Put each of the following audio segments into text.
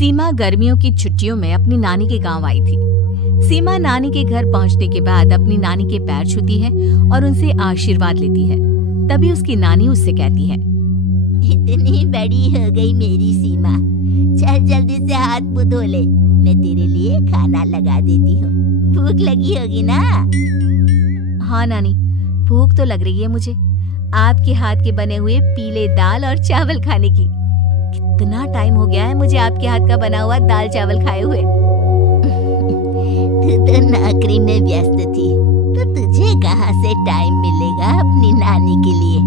सीमा गर्मियों की छुट्टियों में अपनी नानी के गांव आई थी। सीमा नानी के घर पहुंचने के बाद अपनी नानी के पैर छूती है और उनसे आशीर्वाद लेती है। तभी उसकी नानी उससे कहती है, इतनी बड़ी हो गई मेरी सीमा, चल जल्दी से हाथ मुंह धो ले, मैं तेरे लिए खाना लगा देती हूँ। भूख लगी होगी ना? हाँ नानी, भूख तो लग रही है मुझे, आपके हाथ के बने हुए पीले दाल और चावल खाने की। कितना टाइम हो गया है मुझे आपके हाथ का बना हुआ दाल चावल खाए हुए। तू तो नौकरी में व्यस्त थी, तो तुझे कहाँ से टाइम मिलेगा अपनी नानी के लिए?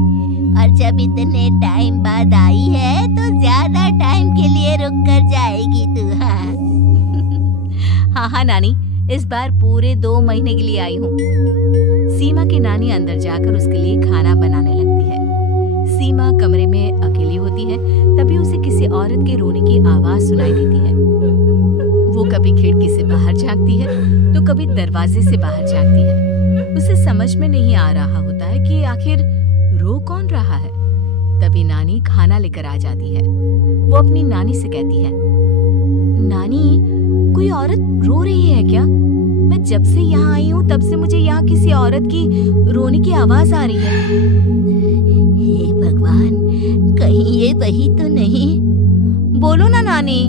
और जब इतने टाइम बाद आई है तो ज्यादा टाइम के लिए रुक कर जाएगी तू। हाँ नानी, इस बार पूरे 2 महीने के लिए आई हूँ। सीमा की नानी अंदर जाकर उसके लिए खाना बनाने लगती है। सीमा कमरे में अकेली होती है, तभी उसे किसी औरत के रोने की आवाज सुनाई देती है। वो कभी खिड़की से बाहर झांकती है तो कभी दरवाजे से बाहर झांकती है। उसे समझ में नहीं आ रहा होता है कि आखिर रो कौन रहा है। तभी नानी खाना लेकर आ जाती है। वो अपनी नानी से कहती है, नानी, कोई औरत रो रही है क्या? मैं जब से यहाँ आई हूँ तब से मुझे यहाँ किसी औरत की रोने की आवाज आ रही है। हे भगवान, कहीं ये वही तो नहीं? बोलो ना नानी।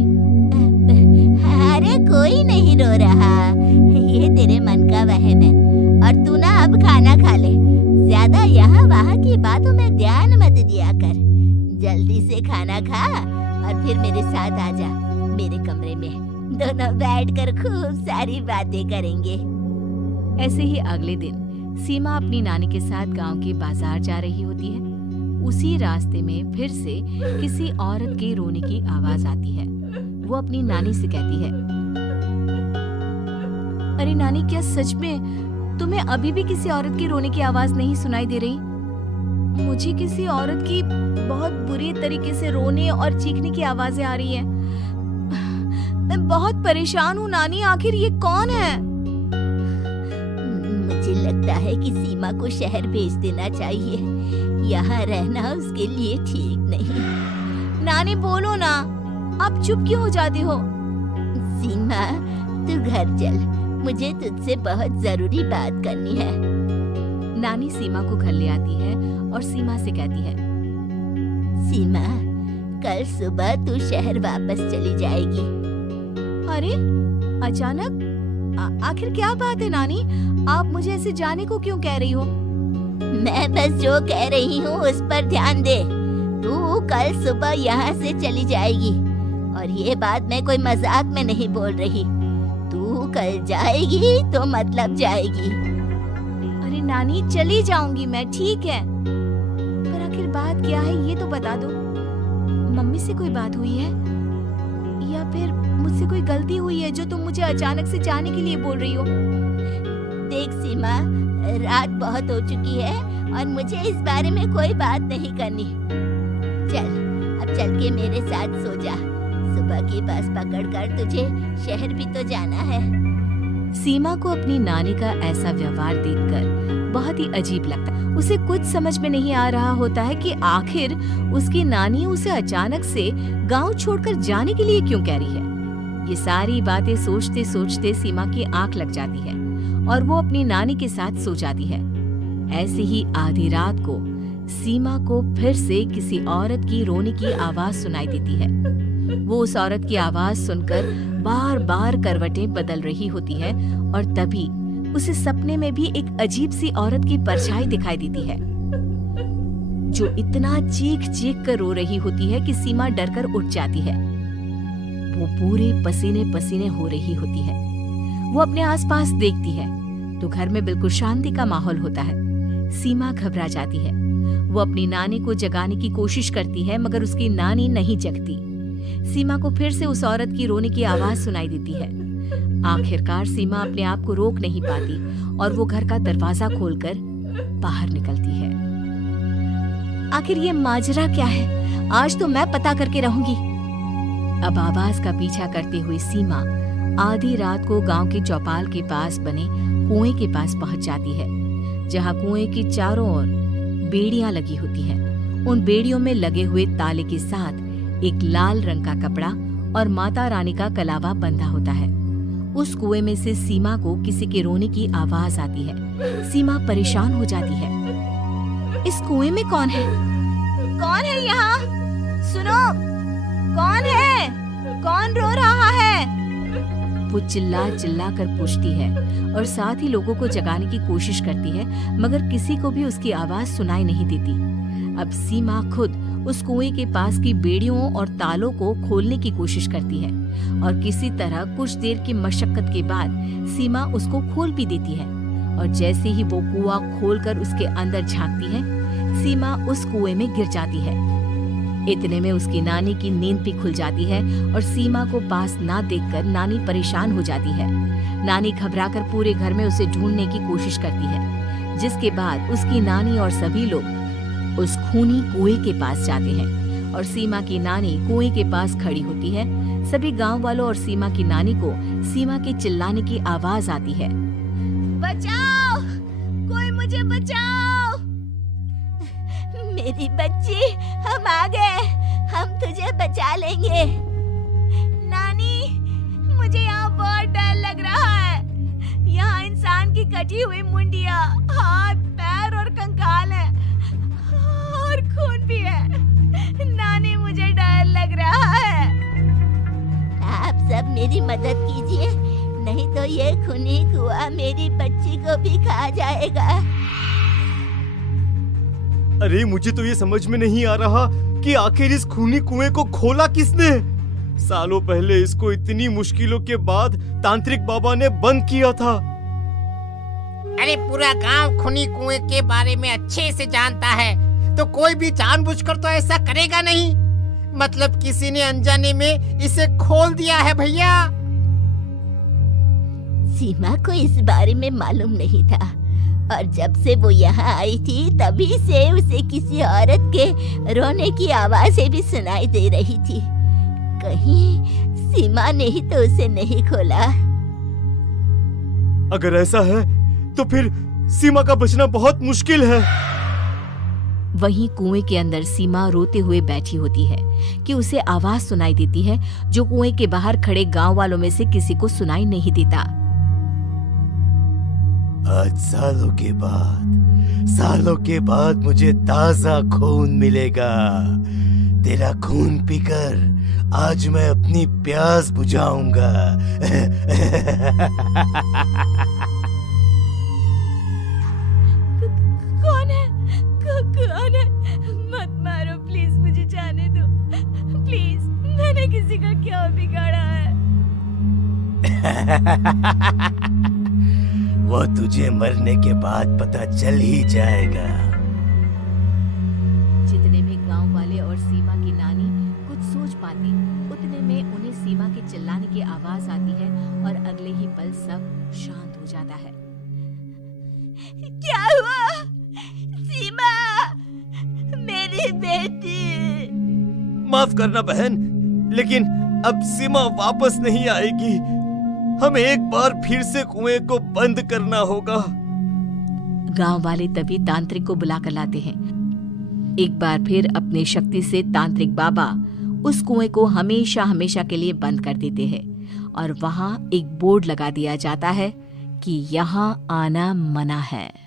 अरे कोई नहीं रो रहा, ये तेरे मन का वहम है। और तू ना अब खाना खा ले, ज्यादा यहाँ वहाँ की बातों में ध्यान मत दिया कर। जल्दी से खाना खा और फिर मेरे साथ आ जा मेरे कमरे में, दोनों बैठकर खूब सारी बातें करेंगे। ऐसे ही अगले दिन सीमा अपनी नानी के साथ गांव के बाजार जा रही होती है। उसी रास्ते में फिर से किसी औरत के रोने की आवाज आती है। वो अपनी नानी से कहती है, अरे नानी, क्या सच में तुम्हें अभी भी किसी औरत की रोने की आवाज नहीं सुनाई दे रही? मुझे किसी औरत की बहुत बुरी तरीके से रोने और चीखने की आवाजें आ रही हैं। मैं बहुत परेशान हूँ नानी, आखिर ये कौन है? मुझे लगता है कि सीमा को शहर भेज देना चाहिए, यहाँ रहना उसके लिए ठीक नहीं। नानी बोलो ना, आप चुप क्यों हो जाती हो? सीमा, तू घर चल, मुझे तुझसे बहुत जरूरी बात करनी है। नानी सीमा को घर ले आती है और सीमा से कहती है, सीमा, कल सुबह तू शहर वापस चली जाएगी। अरे अचानक? आखिर क्या बात है नानी? आप मुझे ऐसे जाने को क्यों कह रही हो? मैं बस जो कह रही हूँ उस पर ध्यान दे। तू कल सुबह यहाँ से चली जाएगी, और ये बात मैं कोई मजाक में नहीं बोल रही। तू कल जाएगी तो मतलब जाएगी। अरे नानी, चली जाऊंगी मैं, ठीक है, पर आखिर बात क्या है ये तो बता दो। मम्मी से कोई बात हुई है या फिर मुझसे कोई गलती हुई है जो तुम मुझे अचानक से जाने के लिए बोल रही हो? देख सीमा, रात बहुत हो चुकी है और मुझे इस बारे में कोई बात नहीं करनी। चल, अब चल के मेरे साथ सो जा। सुबह की बस पकड़कर तुझे शहर भी तो जाना है। सीमा को अपनी नानी का ऐसा व्यवहार देखकर बहुत ही अजीब लगता है। उसे कुछ समझ में नहीं आ रहा होता है कि आखिर उसकी नानी उसे अचानक से गांव छोड़कर जाने के लिए क्यों कह रही है। ये सारी बातें सोचते सोचते सीमा की आंख लग जाती है और वो अपनी नानी के साथ सो जाती है। ऐसे ही आधी रात को सीमा को फिर से किसी औरत की रोने की आवाज सुनाई देती है। वो उस औरत की आवाज सुनकर बार बार करवटें बदल रही होती है और तभी उसे सपने में भी एक अजीब सी औरत की परछाई दिखाई देती है, जो इतना चीख चीख कर रो रही होती है कि सीमा डरकर उठ जाती है। वो पूरे पसीने पसीने हो रही होती है। वो अपने आसपास देखती है तो घर में बिल्कुल शांति का माहौल होता है। सीमा घबरा जाती है। वो अपनी नानी को जगाने की कोशिश करती है, मगर उसकी नानी नहीं जगती। सीमा को फिर से उस औरत की रोने की आवाज सुनाई देती है। आखिरकार सीमा अपने आप को रोक नहीं पाती और वो घर का दरवाजा खोलकर बाहर निकलती है। आखिर ये माजरा क्या है? आज तो मैं पता करके रहूंगी। अब आवाज का पीछा करते हुए सीमा आधी रात को गांव के चौपाल के पास बने कुएं के पास पहुंच जाती है, जहां कुएं के चारों ओर बेड़ियां लगी होती हैं। उन बेड़ियों में लगे हुए ताले के साथ एक लाल रंग का कपड़ा और माता रानी का कलावा बंधा होता है। उस कुएं में से सीमा को किसी के रोने की आवाज आती है। सीमा परेशान हो जाती है। इस कुएं में कौन है? कौन है यहाँ? सुनो, कौन है? कौन रो रहा है? वो चिल्ला चिल्ला कर पूछती है और साथ ही लोगों को जगाने की कोशिश करती है, मगर किसी को भी उसकी आवाज सुनाई नहीं देती। अब सीमा खुद उस कुएं के पास की बेड़ियों और तालों को खोलने की कोशिश करती है और किसी तरह कुछ देर की मशक्कत के बाद सीमा उसको खोल भी देती है। और जैसे ही वो कुआं खोलकर उसके अंदर झांकती है, सीमा उस कुएं में गिर जाती है। इतने में उसकी नानी की नींद भी खुल जाती है और सीमा को पास ना देखकर नानी परेशान हो जाती है। नानी घबराकर पूरे घर में उसे ढूंढने की कोशिश करती है, जिसके बाद उसकी नानी और सभी लोग उस खूनी कुएं के पास जाते हैं और सीमा की नानी कुएं के पास खड़ी होती है। सभी गांव वालों और सीमा की नानी को सीमा के चिल्लाने की आवाज आती है, बचाओ, कोई मुझे बचाओ। मेरी बच्ची, हम आ गए, हम तुझे बचा लेंगे। नानी, मुझे यहाँ बहुत डर लग रहा है। यहाँ इंसान की कटी हुई मुंडिया, हाथ, पैर और कंकाल है और खून भी है। नानी, मुझे डर लग रहा है। आप सब मेरी मदद कीजिए, नहीं तो ये खूनी कुआं मेरी बच्ची को भी खा जाएगा। अरे मुझे तो ये समझ में नहीं आ रहा कि आखिर इस खूनी कुएं को खोला किसने। सालों पहले इसको इतनी मुश्किलों के बाद तांत्रिक बाबा ने बंद किया था। अरे पूरा गांव खूनी कुएं के बारे में अच्छे से जानता है, तो कोई भी जानबूझकर तो ऐसा करेगा नहीं। मतलब किसी ने अनजाने में इसे खोल दिया है भैया। सीमा को इस बारे में मालूम नहीं था और जब से वो यहाँ आई थी तभी से उसे किसी औरत के रोने की आवाजें भी सुनाई दे रही थी। कहीं सीमा ने ही तो उसे नहीं खोला। अगर ऐसा है तो फिर सीमा का बचना बहुत मुश्किल है। वहीं कुएं के अंदर सीमा रोते हुए बैठी होती है कि उसे आवाज सुनाई देती है जो कुएं के बाहर खड़े गांव वालों में से किसी को सुनाई नहीं देता। आज सालों के बाद मुझे ताजा खून मिलेगा। तेरा खून पीकर आज मैं अपनी प्यास बुझाऊंगा। कौन है? कौन है? मत मारो प्लीज, मुझे जाने दो प्लीज। मैंने किसी का क्या बिगाड़ा है? वो तुझे मरने के बाद पता चल ही जाएगा। जितने में गांव वाले और सीमा की नानी कुछ सोच पाते, उतने में उन्हें सीमा के चिल्लाने की आवाज आती है और अगले ही पल सब शांत हो जाता है। क्या हुआ? सीमा, मेरी बेटी। माफ करना बहन, लेकिन अब सीमा वापस नहीं आएगी। हमें एक बार फिर से कुएं को बंद करना होगा। गांव वाले तभी तांत्रिक को बुलाकर लाते हैं। एक बार फिर अपनी शक्ति से तांत्रिक बाबा उस कुएं को हमेशा हमेशा के लिए बंद कर देते हैं और वहां एक बोर्ड लगा दिया जाता है कि यहाँ आना मना है।